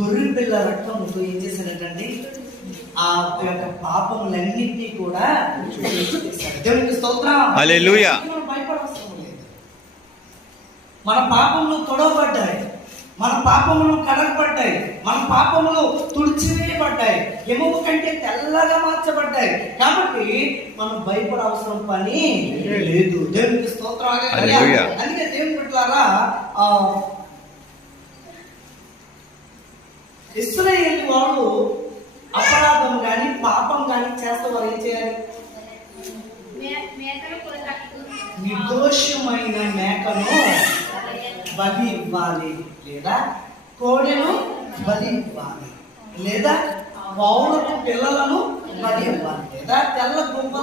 గొర్రె పిల్ల రక్తంతో ఏం చేశారంటండి? ఆ యొక్క పాపములన్నింటినీ కూడా. దేవునికి స్తోత్రం. భయపడవసరం లేదు. మన పాపములు తొడవబడ్డాయి. మన పాపములు కడగబడ్డాయి. మన పాపములు తుడిచివేయబడ్డాయి. ఎముక కంటే తెల్లగా మార్చబడ్డాయి. కాబట్టి మనం భయపడ అవసరం పని లేదు. దేవునికి స్తోత్రం. అందుకే దేవుని బిడ్డలారా ఆ ఇస్రాయేల్ వాళ్ళు అపరాధం కానీ పాపం కానీ చేస్తే వారు ఏం చేయాలి? నిర్దోషమైన మేకను బలి ఇవ్వాలి లేదా? కోడెను బలి ఇవ్వాలి లేదా పౌలకు పిల్లలను బలి ఇవ్వాలి లేదా? తెల్ల గుంప